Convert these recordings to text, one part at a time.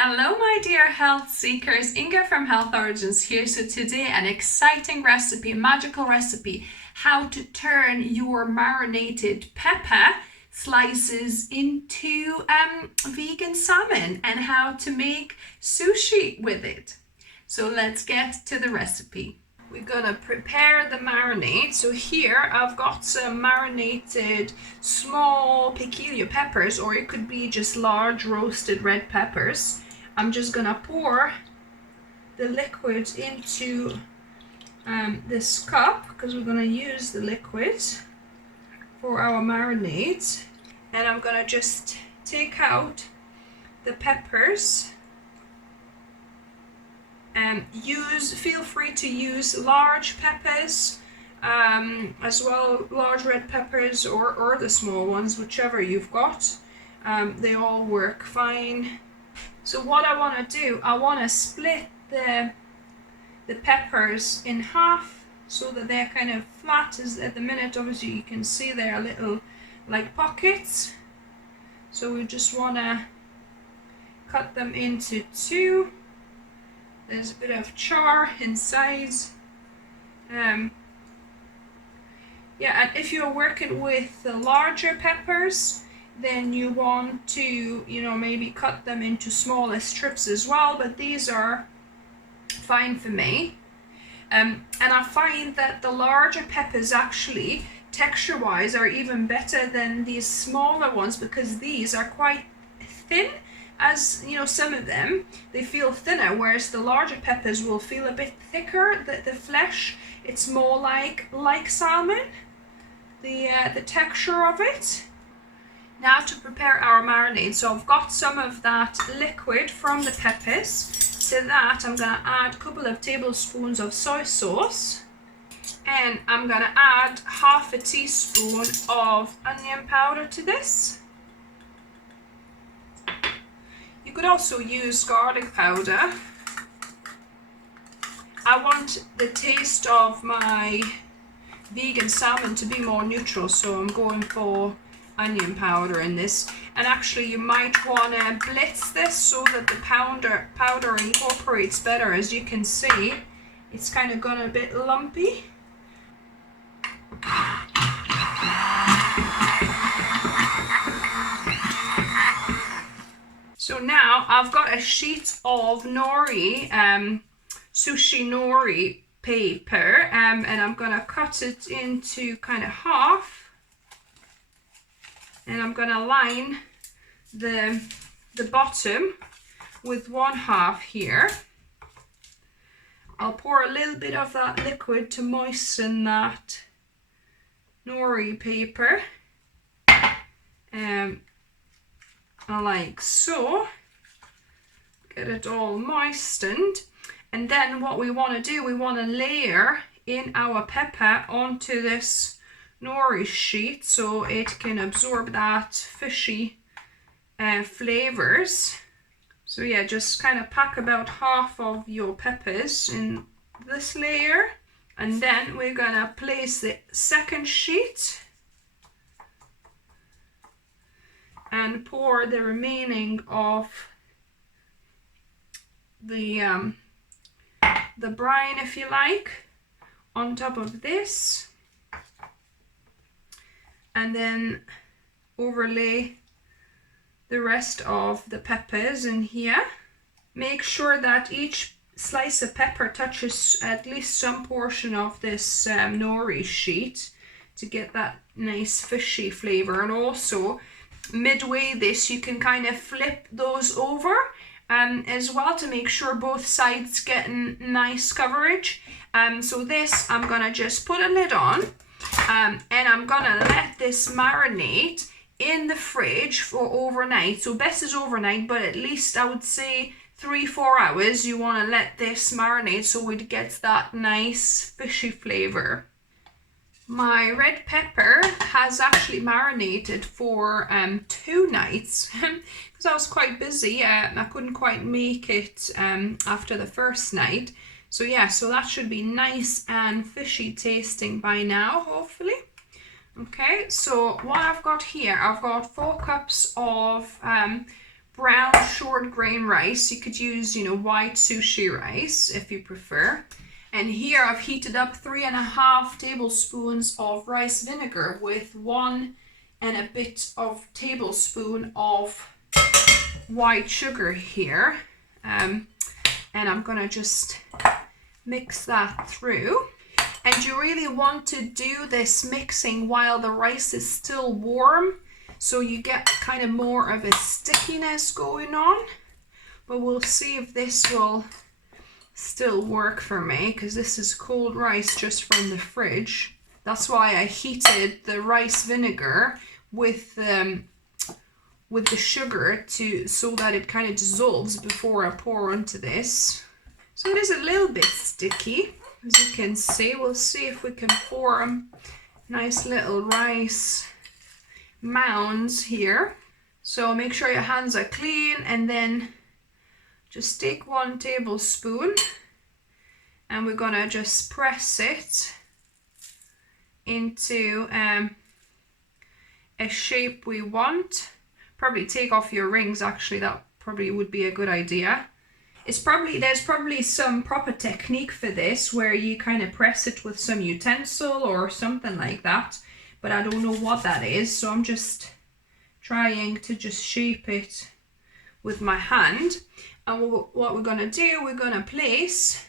Hello my dear health seekers, Inga from Health Origins here. So today an exciting recipe, a magical recipe, how to turn your marinated pepper slices into vegan salmon and how to make sushi with it. So let's get to the recipe. We're gonna prepare the marinade. So here I've got some marinated small piquillo peppers, or it could be just large roasted red peppers. I'm just gonna pour the liquid into this cup because we're gonna use the liquid for our marinade. And I'm gonna just take out the peppers. Feel free to use large peppers as well, large red peppers or the small ones, whichever you've got. They all work fine. So what I want to do, I want to split the peppers in half so that they're kind of flat. As at the minute, obviously you can see they're little like pockets. So we just want to cut them into two. There's a bit of char inside. And if you're working with the larger peppers, then you want to, maybe cut them into smaller strips as well, but these are fine for me. And I find that the larger peppers actually, texture-wise, are even better than these smaller ones because these are quite thin. As you know, some of them, they feel thinner, whereas the larger peppers will feel a bit thicker. The flesh, it's more like salmon, the texture of it. Now to prepare our marinade. So I've got some of that liquid from the peppers. To that I'm going to add a couple of tablespoons of soy sauce. And I'm going to add half a teaspoon of onion powder to this. You could also use garlic powder. I want the taste of my vegan salmon to be more neutral, so I'm going for onion powder in this. And actually you might want to blitz this so that the powder incorporates better. As you can see, it's kind of gone a bit lumpy. So now I've got a sheet of nori, sushi nori paper, and I'm going to cut it into kind of half. And I'm going to line the bottom with one half here. I'll pour a little bit of that liquid to moisten that nori paper. Like so. Get it all moistened. And then what we want to do, we want to layer in our pepper onto this nori sheet so it can absorb that fishy flavors. So yeah, just kind of pack about half of your peppers in this layer, and then we're gonna place the second sheet and pour the remaining of the brine, if you like, on top of this, and then overlay the rest of the peppers in here. Make sure that each slice of pepper touches at least some portion of this nori sheet to get that nice fishy flavor. And also midway this, you can kind of flip those over as well to make sure both sides getting nice coverage. So this, I'm gonna just put a lid on, and I'm gonna let this marinate in the fridge for overnight. So best is overnight, but at least I would say 3-4 hours you want to let this marinate so it gets that nice fishy flavor. My red pepper has actually marinated for 2 nights because I was quite busy. I couldn't quite make it after the first night. So yeah, so that should be nice and fishy tasting by now, hopefully. Okay, so what I've got here, I've got 4 cups of brown short grain rice. You could use, you know, white sushi rice if you prefer. And here I've heated up 3.5 tablespoons of rice vinegar with 1 and a bit of tablespoon of white sugar here. And I'm gonna just mix that through. And you really want to do this mixing while the rice is still warm, so you get kind of more of a stickiness going on. But we'll see if this will still work for me, because this is cold rice just from the fridge. That's why I heated the rice vinegar with the sugar so that it kind of dissolves before I pour onto this. So it is a little bit sticky, as you can see. We'll see if we can form nice little rice mounds here. So make sure your hands are clean, and then just take 1 tablespoon and we're gonna just press it into a shape we want. Probably take off your rings, actually, that probably would be a good idea. There's probably some proper technique for this where you kind of press it with some utensil or something like that, but I don't know what that is, so I'm just trying to just shape it with my hand. And what we're gonna do, we're gonna place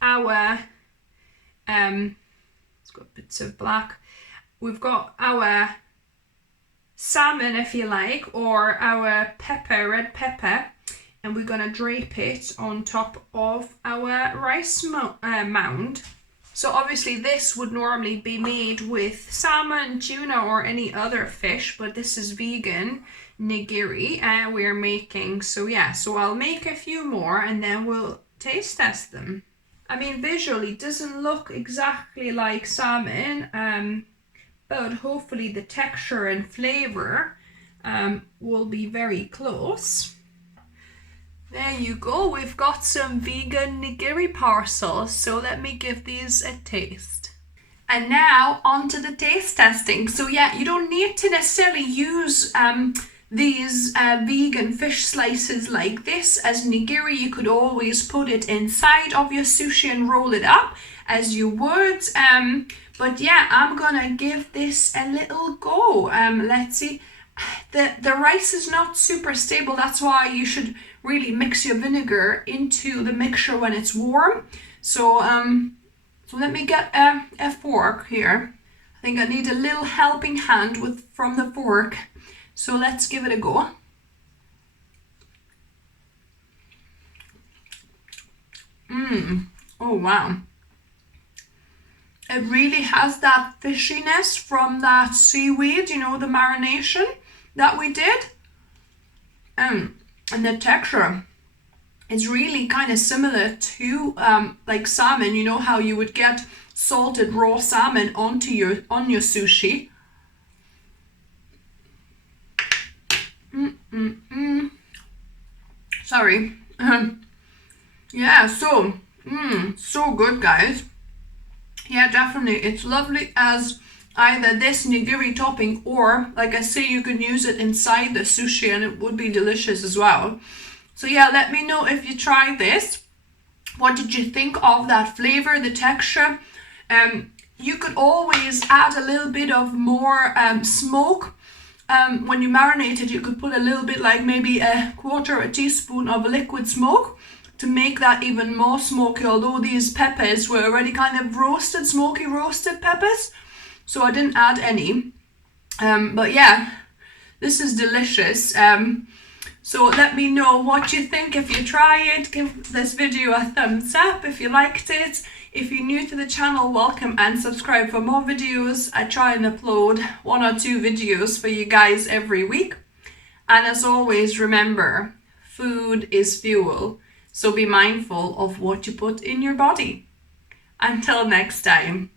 our it's got bits of black. We've got our salmon, if you like, or our pepper, red pepper, and we're gonna drape it on top of our rice mound. So obviously this would normally be made with salmon, tuna, or any other fish, but this is vegan nigiri we're making. So yeah, so I'll make a few more and then we'll taste test them. I mean, visually it doesn't look exactly like salmon, but hopefully the texture and flavor will be very close. There you go, we've got some vegan nigiri parcels, so let me give these a taste. And now on to the taste testing. So yeah, you don't need to necessarily use these vegan fish slices like this as nigiri. You could always put it inside of your sushi and roll it up as you would. But yeah, I'm gonna give this a little go. Let's see. The rice is not super stable, that's why you should really mix your vinegar into the mixture when it's warm. So so let me get a fork here. I think I need a little helping hand from the fork. So let's give it a go. Oh wow. It really has that fishiness from that seaweed, you know, the marination that we did. And the texture is really kind of similar to like salmon. You know how you would get salted raw salmon on your sushi. Sorry. Yeah, so good, guys. Yeah, definitely. It's lovely as either this nigiri topping, or like I say, you can use it inside the sushi and it would be delicious as well. So yeah, let me know if you try this. What did you think of that flavor, the texture? You could always add a little bit of more smoke. When you marinate it, you could put a little bit, like maybe a 1/4 teaspoon of liquid smoke to make that even more smoky, although these peppers were already kind of roasted, smoky roasted peppers. So I didn't add any, but yeah, this is delicious. So let me know what you think. If you try it, give this video a thumbs up if you liked it. If you're new to the channel, welcome and subscribe for more videos. I try and upload 1 or 2 videos for you guys every week. And as always, remember, food is fuel, so be mindful of what you put in your body. Until next time.